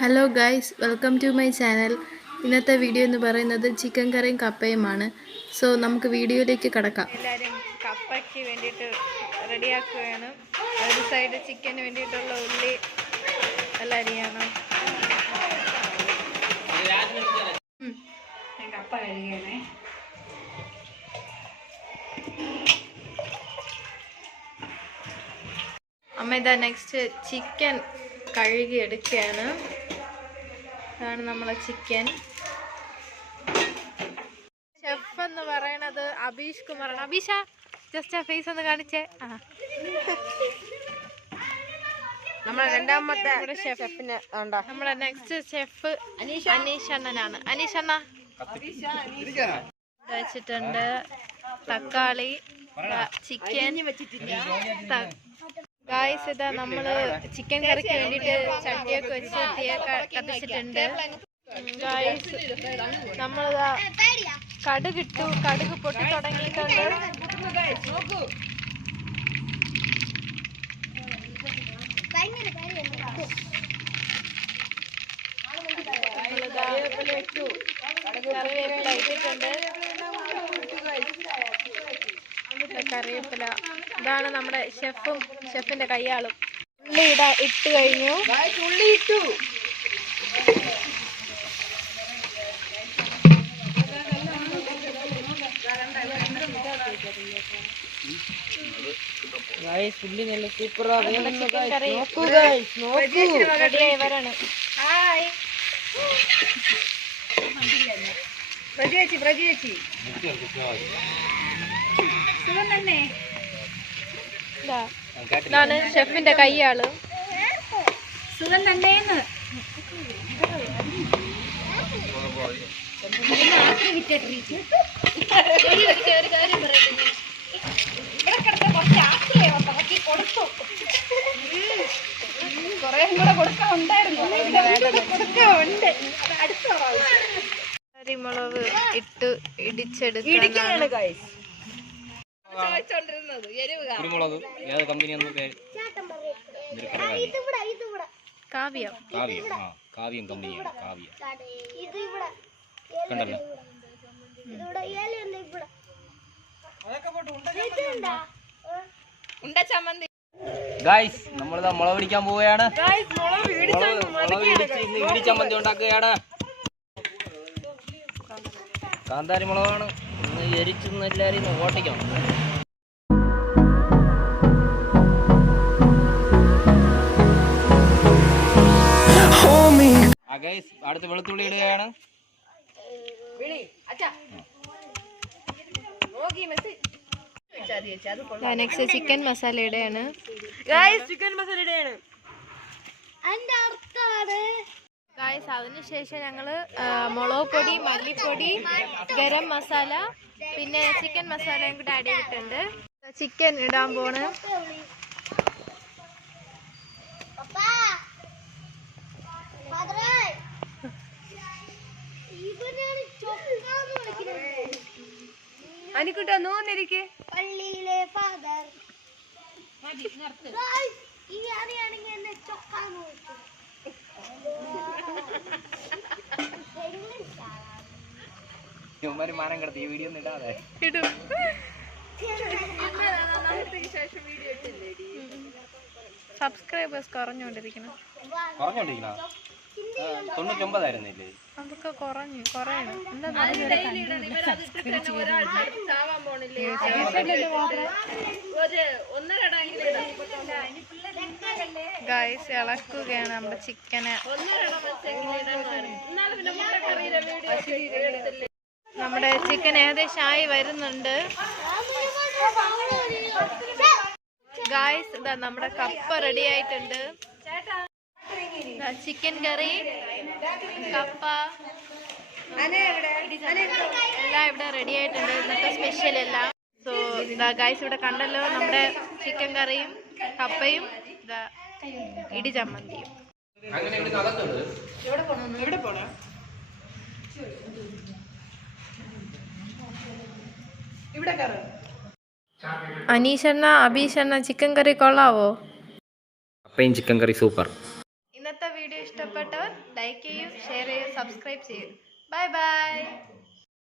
Hello guys, welcome to my channel. ഇന്നത്തെ video എന്ന് പറയുന്നത് ചിക്കൻ കറിയും കപ്പയുമാണ്. സോ നമുക്ക് വീഡിയോയിലേക്ക് കടക്കാം. എല്ലാവരും കപ്പയ്ക്ക് വേണ്ടിയിട്ട് റെഡിയാക്കുകയാണ്. ഒരു സൈഡ് ചിക്കന് വേണ്ടിയിട്ടുള്ള ഉള്ളി എല്ലാം അരിയണം. കപ്പ കഴുകണേ. അമ്മ ഇതാ നെക്സ്റ്റ് ചിക്കൻ കഴുകി എടുക്കുകയാണ്. ഇതാണ് നമ്മളെ ചിക്കൻ. ഷെഫ് എന്ന് പറയണത് അബീഷ് കുമാറാണ്. അബീഷ ജസ്റ്റ് ആ ഫേസ് ഒന്ന് കാണിച്ചേ. നമ്മളെ രണ്ടാമത്തെ ഷെഫിന് നമ്മളെ നെക്സ്റ്റ് ഷെഫ് അനീഷ് അണ്ണനാണ്. അനീഷ് അണ്ണ വെച്ചിട്ടുണ്ട്. തക്കാളി, ചിക്കൻ. ഗായ്സ്, ഇതാ നമ്മള് ചിക്കൻ കറിക്ക് വേണ്ടിയിട്ട് ചട്ടിയൊക്കെ വെച്ച് തീയൊക്കെ കത്തിച്ചിട്ടുണ്ട്. ഗായ്സ്, നമ്മളിതാ കടുകിട്ടു. കടുക് പൊട്ടി തുടങ്ങിയിട്ടുണ്ട്. കറിവേപ്പില ഇട്ടിട്ടുണ്ട്. കറിവേപ്പില. ഇതാണ് നമ്മുടെ ഷെഫിന്റെ കയ്യാളും. ഉള്ളി ഇട്ട് കഴിഞ്ഞു. ഉള്ളി ഇട്ടു. ഉള്ളി നല്ല റെഡിയായി വരാണ്. ഇതാണ് ഷെഫിന്റെ കയ്യാള്. സുഖം തന്നെയെന്ന് കൊറേ കൂടെ കൊടുക്കാനുണ്ടായിരുന്നു. കരിമുളക് ഇട്ട് ഇടിച്ചെടുക്കുകയാണ്. കുരുമുളക് ഏത് കമ്പനിയെന്ന് കാവ്യം കാവ്യം കമ്പനിയാണ്. കാവ്യം കണ്ടല്ലോ. ഗായ്സ്, നമ്മളിതാ മുളക് പിടിക്കാൻ പോവുകയാണ്. ഇടി ചമ്മന്തി ഉണ്ടാക്കുകയാണ്. കാന്താരി മുളകാണ്. എരിച്ചൊന്നും എല്ലാവരും ഓട്ടിക്കണം. അടുത്ത് വെളുത്തുള്ളി ഇടുകയാണ്. നെക്സ്റ്റ് ചിക്കൻ മസാല ഇടുകയാണ്. ഗായ്സ്, അതിനുശേഷം ഞങ്ങള് മുളക് പൊടി, മല്ലിപ്പൊടി, ഗരം മസാല, പിന്നെ ചിക്കൻ മസാലയും കൂടെ ആഡ് ചെയ്തിട്ടുണ്ട്. ചിക്കൻ ഇടാൻ പോണ്. അനിക്കുട്ട നോന്നിരിക്കെ പള്ളിയിലെ ഫാദർ ഇനി അറിയാണെങ്കിൽ എന്നെ ചൊക്കാന്ന് വെച്ചു. മാനം കിടത്തി ഈ വീഡിയോ ഒന്നും ഇടാതെ ഇടും. സബ്സ്ക്രൈബേഴ്സ് കുറഞ്ഞോണ്ടിരിക്കണം. 99 ആയിരുന്നില്ലേ? അതൊക്കെ കുറയണം. എന്താ ഗായ്സ്, ഇളക്കുകയാണ് നമ്മുടെ ചിക്കന്. നമ്മുടെ ചിക്കൻ ഏകദേശം ആയി വരുന്നുണ്ട്. ഗായ്സ്, ഇതാ നമ്മുടെ കപ്പ റെഡി ആയിട്ടുണ്ട്. ചിക്കൻ കറി, കപ്പ എല്ലാം ഇവിടെ റെഡി ആയിട്ടുണ്ട്. ഇന്നത്തെ സ്പെഷ്യൽ എല്ലാം. സോ ഇതാ ഗായ്സ്, ഇവിടെ കണ്ടല്ലോ നമ്മുടെ ചിക്കൻ കറിയും കപ്പയും ഇതാ ഇടി ചമ്മന്തിയും. അനീഷണ്ണ, അബീഷണ്ണ, ചിക്കൻ കറി കൊള്ളാവോ? കപ്പയും ചിക്കൻ കറി സൂപ്പർ. ഇന്നത്തെ വീഡിയോ ഇഷ്ടം ഇഷ്ടപ്പെട്ടവർ ലൈക്ക് ചെയ്യൂ, ഷെയർ ചെയ്യൂ, സബ്സ്ക്രൈബ് ചെയ്യൂ. Bye bye.